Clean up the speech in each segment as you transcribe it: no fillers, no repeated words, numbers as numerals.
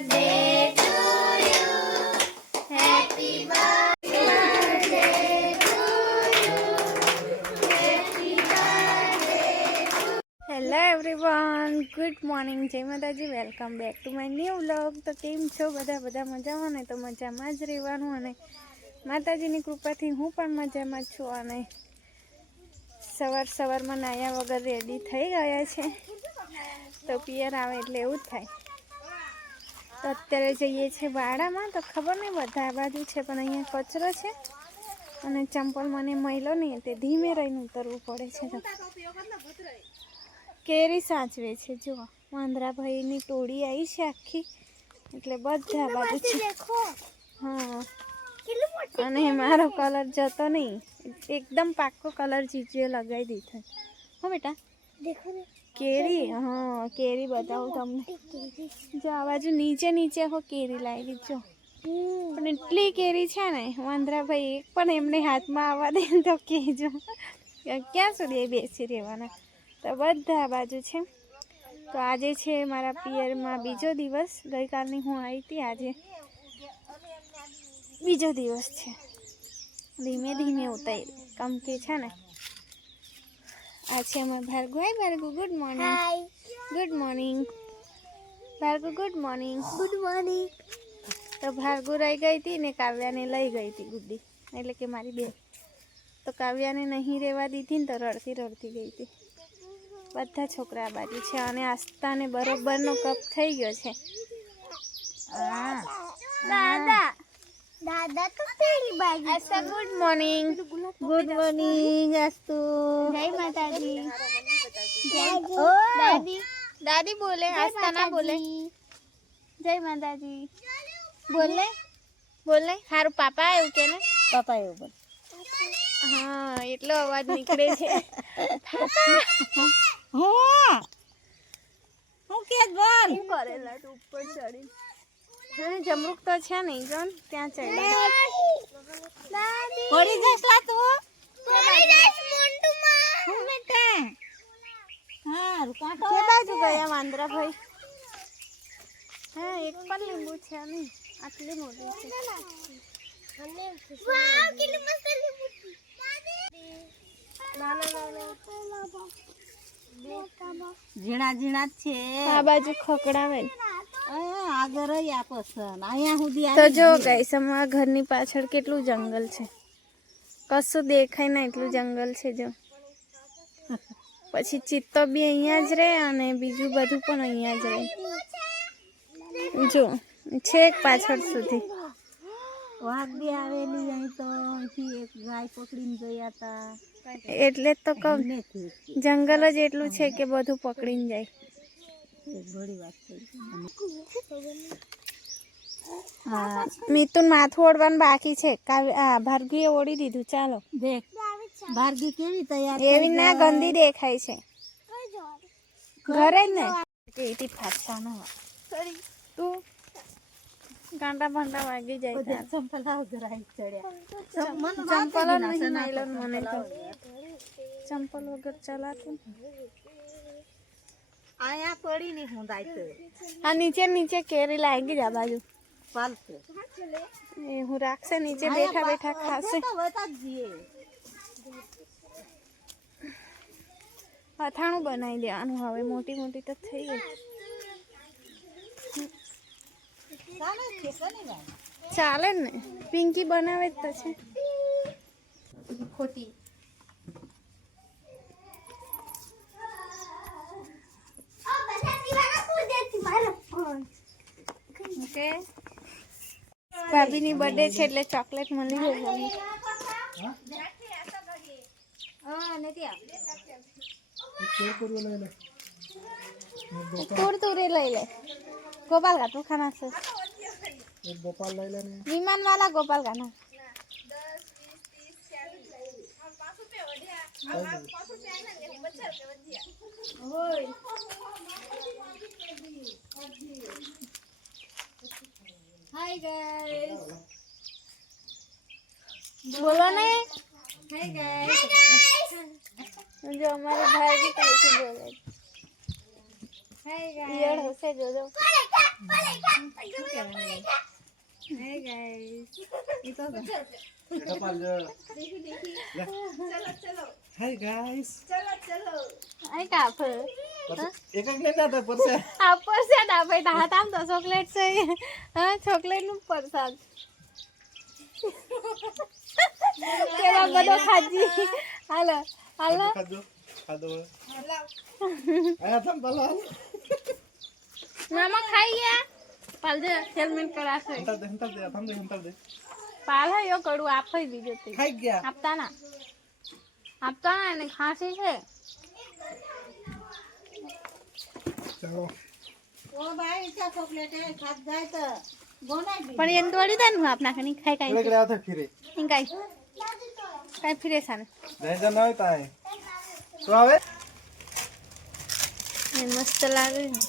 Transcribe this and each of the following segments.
birthday to you. Happy birthday to you. Happy birthday to you. Hello everyone, good morning, જય માતાજી, welcome back to my new vlog. તો કેમ છો બધા મજામાં ને? તો મજામાં જ રહેવાનું અને માતાજીની કૃપાથી હું પણ મજામાં જ છું. અને સવારમાં નાયા વગર રેડી થઈ ગયા છે. તો પિયર આવે એટલે એવું જ થાય. તો અત્યારે જઈએ છીએ વાડામાં. તો ખબર નહીં બધા આ બાજુ છે, પણ અહીંયા કચરો છે અને ચંપલ મને મળ્યો નહીં, તે ધીમે રહીને ઉતરવું પડે છે. તો કેરી સાચવે છે, જુઓ વાંદરાભાઈની ટોળી આવી છે આખી, એટલે બધા આ બાજુ છે. હા, અને મારો કલર જતો નહીં, એકદમ પાક્કો કલર જીજીએ લગાવી દીધો. હો બેટા, કેરી, હા કેરી બતાવું તમને. જો આ બાજુ નીચે હો કેરી લાવી જો, પણ એટલી કેરી છે ને વાંદરાભાઈ, એક પણ એમને હાથમાં આવવા દે તો કહેજો, ક્યાં સુધી બેસી રહેવાના. તો બધા આ બાજુ છે. તો આજે છે મારા પિયરમાં બીજો દિવસ. ગઈકાલની હું આવી હતી, આજે બીજો દિવસ છે. ધીમે ધીમે ઉતારી કમ કે છે ને. આ છે અમાર Bhargu. Hi Bhargu, good morning. Good morning Bhargu, good morning. Good morning. તો ભાર્ગુ રહી ગઈ હતી ને કાવ્યાને લઈ ગઈ હતી ગુડ્ડી, એટલે કે મારી બેન. તો કાવ્યાને નહીં રહેવા દીધી ને તો રડતી ગઈ હતી. બધા છોકરા આ બાજુ છે અને આસ્તાને બરોબરનો કપ થઈ ગયો છે. દાદા તો પેલી બાજુ. Aastha, good morning. Good morning Astu. જય માતાજી. દાદી બોલે, આસ્તા ના બોલે. જય માતાજી બોલે. હારું પાપા આવ્યું કે ને? પાપા આવ્યું બોલ. હા, એટલો અવાજ નીકળે છે. હું કે બોલ કરેલા તું ઉપર ચડી. હા, જમરૂક તો છે નહીં, જો ત્યાં ચડ્યા. પડી જઈશ લા તું. પડી જઈશ મોંટુમાં. હું બેટા. હા, કાંટો. કે બાજુ ગયા વાંદરાભાઈ? હા, એક પણ લીંબુ છે નહીં, આટલી મોટી છે. વાવ, કેટલી મસ્ત લીંબુ છે. ઝીણા છે. આ બાજુ ખકડાવે આગળ અહીંયા સુધી. તો જો ગાઈસ, અમારા ઘરની પાછળ કેટલું જંગલ છે, કશું દેખાય ના એટલું જંગલ છે. જો પછી ચિત્તો બી અહીંયા જ રહે અને બીજું બધું પણ અહીંયા જ રહે. જો છેક પાછળ સુધી વાઘ બી આવેલી. અહીં તો અહીંથી એક ગાય પકડીને ગયા હતા. એટલે તો કહું, જંગલ જ એટલું છે કે બધું પકડીને જાય. હા, મિતુન માથું ઓળવાનું બાકી છે. ભાર્ગીએ ઓળી દીધું. ચાલો દેખ ભાર્ગી કેવી તૈયાર. એવી ના ગંદી દેખાય છે. ઘરે જ ને કેતી ફાસા ન તું કાંટા ભાંટા વાગી જાય. ચંપલ મને તો ચંપલ વગર ચલાતું. આયા પડી ની હું દાય. આ નીચે કેરી લાગી જ આ બાજુ. એ હું રાખશે નીચે બેઠા ખાશે. અથાણું બનાવી દેવાનું હવે. મોટી તો થઈ ગઈ. ચાલે ને, પિંકી બનાવે જ તો છે. ખોટી ભાભીની બર્થડે છે એટલે ચોકલેટ મળી ગઈ. તુરે લઈ લે. गोपाल का तू खाना से गोपाल ले लेने विमान वाला गोपाल का ना 10 20 हाय गाइस बोलो ने हाय गाइस जो हमारे भाई भी कैसे बोले ઈયળ હશે જોજો. हाय गाइस આઈ કાપ एक नहीं आता पर से આ પરસાદ આપે હાથ આમ તો ચોકલેટ છે હા ચોકલેટ નું પરસાદ કેવા બધો ખાજી હાલો હાલો खादो आया तुम बोलो મામા ખાઈ ગયા પાલ દે હેલ્મેટ કરાશે हम दे પાલ હે યો કડું આપઈ દીજો તે खाई गया આપતા ના એને ખાંસી છે चलो પણ એને તોડી દે ને આપના કની ખાઈ ले કાઈ गया था फिर કાઈ ફિરે સાને नहीं जाना होता है तो आवे એ મસ્ત લાગે ને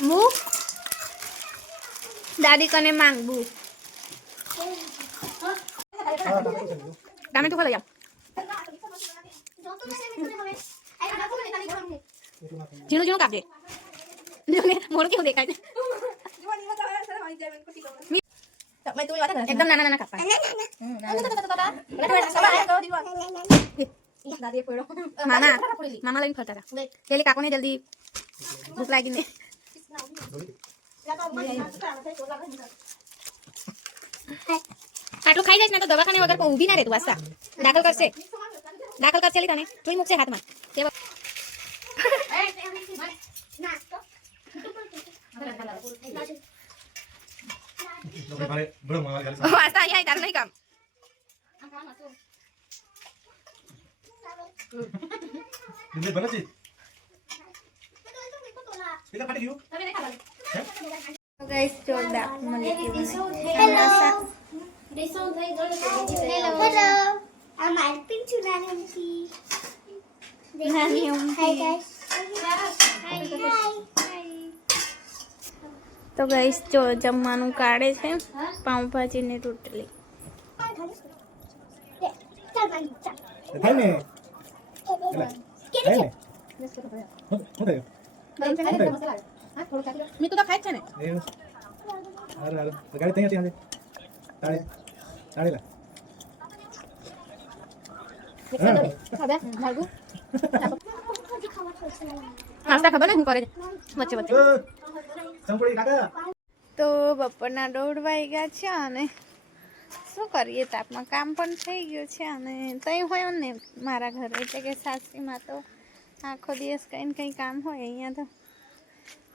બુ દાદી કને માંગબુ તમે તો લઈ આવ ઝીણું ઝીણું કાપજે મોડું કેવું દેખાય છે એકદમ નાના નાના કાપા મામા મામા લઈને ફરતા હતા પેલી કાકોને જલ્દી ભૂખ લાગી ને આટલું ખાઈ જઈશ ને તો દવાખાને વગર પણ ઊભી ના રહેતું વાસ્તા દાખલ કરશે લી તને તું મૂકશે હાથમાં વાસ્તા અહીંયા તારું નહીં કામ ये बना जी इधर पट गयो गाइस जोरदार Hello. I'm helping to Nancy. Hi guys. તો ગાઈસ જો જમવાનું કાઢે છે પાઉંભાજી ને રોટલી थाई ने थाई ने મી તો ખાય છે ને अरे अरे गाड़ी तैयार है ताले ताले ला નાસ્તા ખબર ને હું કરે વચ્ચે વચ્ચે संपड़ी काका તો બપોરના 1:30 વાગ્યા છે અને શું કરીએ તાપમાં કામ પણ થઈ ગયું છે અને તઈ હોય ને મારા ઘરે એટલે કે સાસરીમાં તો આખો દિવસ કંઈ ને કંઈ કામ હોય અહીંયા તો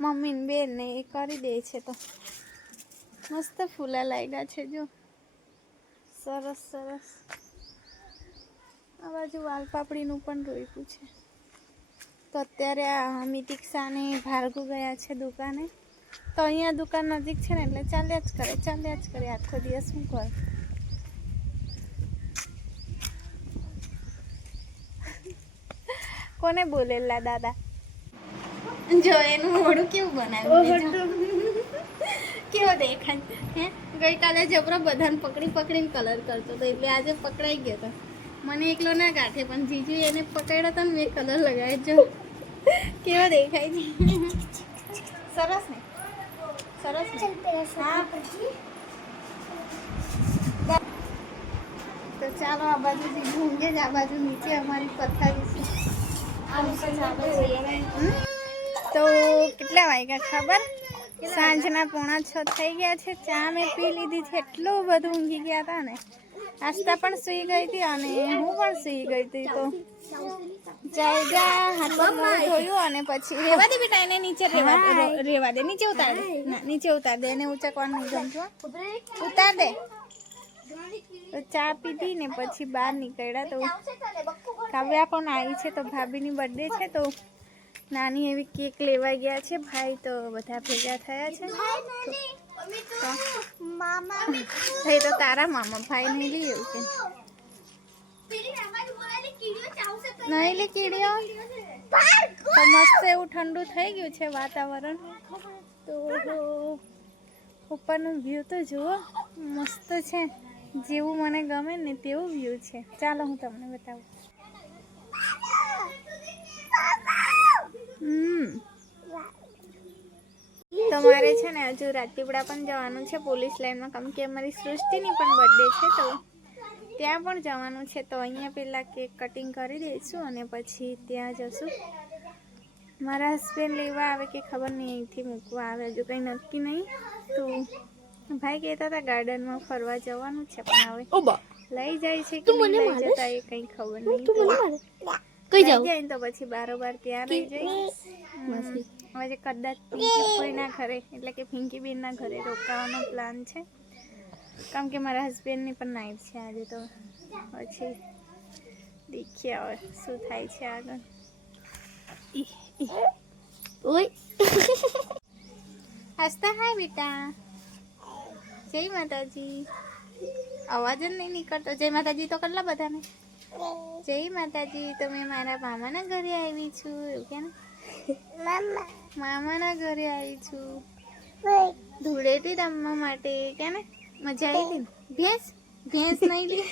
મમ્મી ને બેન ને એ કરી દે છે તો મસ્ત ફૂલા લાગ્યા છે જો સરસ સરસ આ બાજુ વાલપાપડીનું પણ રોપ્યું છે તો અત્યારે આ મિતિક્ષા ને ભાર્ગુ ગયા છે દુકાને તો અહીંયા દુકાન નજીક છે ને એટલે ચાલ્યા જ કરે આખો દિવસ શું કરે કોને બોલેલા દાદા જો એનું મોઢું કેવું બનાવ્યું કેવો દેખાય હે ગઈકાલે જબરો બધાને પકડીને કલર કરતો હતો એટલે આજે પકડાઈ ગયો હતો મને એકલો ના કાઢે પણ જીજુ એને પકડ્યો હતો ને મેં કલર લગાવ્યો જો કેવો દેખાય છે સરસ ને હા તો ચાલો આ બાજુ જીજુ ઊંઘે જ આ બાજુ નીચે અમારી પથારી છે તો કેટલા વાગ્યા ખબર સાંજના 5:45 થઈ ગયા છે ચા મેં પી લીધી છે એટલું બધું ઊંઘી ગયા હતા ને આસ્તા પણ સૂઈ ગઈ હતી અને હું પણ સૂઈ ગઈ હતી તો જાયગા હાથમાં ધોયું અને પછી રેવા દે બેટા એને નીચે રેવા દે નીચે ઉતાર દે ના નીચે ઉતાર દે એને ઊંચા કોણ નહીં ગમતું ઉતાર દે તો ચા પીધી ને પછી બહાર નીકળ્યા તો કાવ્યા પણ આવી છે તો ભાભીની બર્થડે છે તો નાની એવી કેક લેવા ગયા છે ભાઈ તો બધા ભેગા થયા છે એ તો તારા મામા ભાઈ નહીં લઈ એવું કે નહીં લે કીડીઓ તો મસ્ત એવું ઠંડુ થઈ ગયું છે વાતાવરણ તો ઉપરનું વ્યૂ તો જુઓ મસ્ત છે, જેવું મને ગમે ને તેવું વ્યૂ છે. ચાલો હું તમને બતાવું. તમારે છે ને હજુ રાજપીપળા પણ જવાનું છે પોલીસ લાઈનમાં, કેમ કે અમારી સૃષ્ટિની પણ બર્થડે છે, તો ત્યાં પણ જવાનું છે. તો અહીંયા પહેલાં કેક કટિંગ કરી દઈશું અને પછી ત્યાં જશું. મારા હસબન્ડ લેવા આવે કે ખબર નહીં, અહીંથી મૂકવા આવે, હજુ કંઈ નક્કી નહીં. તો ભાઈ કહેતા હતા ગાર્ડનમાં ફરવા જવાનું છે, પણ હવે લઈ જાય છે કે નહીં લઈ જતા એ કંઈ ખબર નહીં. લઈ જાય તો પછી બારોબાર ત્યાં લઈ જઈશ. હવે કદાચ પિંકીના ઘરે એટલે કે પિંકીબેનના ઘરે રોકાવાનો પ્લાન છે, કેમ કે મારા હસબન્ડની પણ નાઈટ છે આજે. તો પછી દેખીએ હવે શું થાય છે આગળ. હસતા હાય બેટા. જય માતાજી. અવાજ જ નહીં નીકળતો. જય માતાજી તો કેટલા બધાને જય માતાજી. તો મેં મારા મામાના ઘરે આવી છું, એવું કે ને મામાના ઘરે આવી છું ધૂળેટી રમવા માટે, કે ને મજા આવી હતી. ભેંસ નહીં લી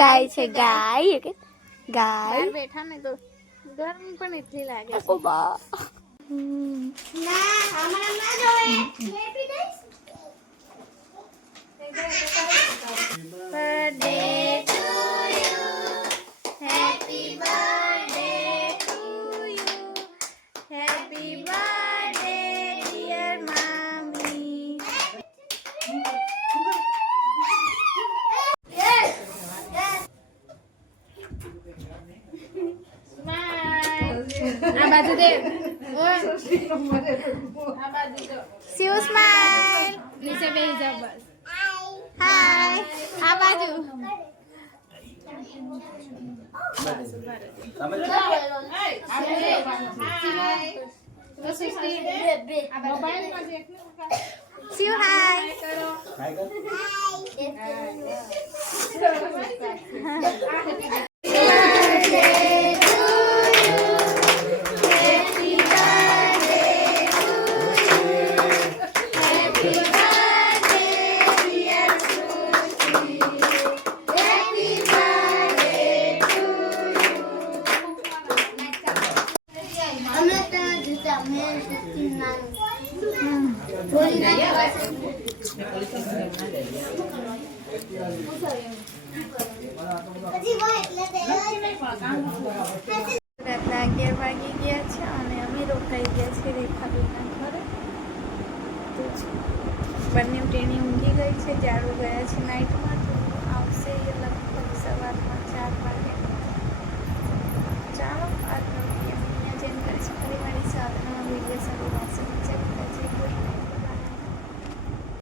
ગાય છે, ગાય કે ગાય. બેઠા ને તો ગરમી પણ એટલી લાગે. Birthday to you, happy birthday to you, happy birthday dear mommy. આ બાજુ દે. શિવ સ્માઈલ. નીચે બેસી જા બસ. હાય. આ બાજુ. શિવ હાય કરો. રાતના 11 વાગી ગયા છે અને અમે રોકાઈ ગયા છે રેખાબેનના ઘરે. તો બંને ટેણી ઊંઘી ગઈ છે, જાડુ ગયા છે નાઇટમાં.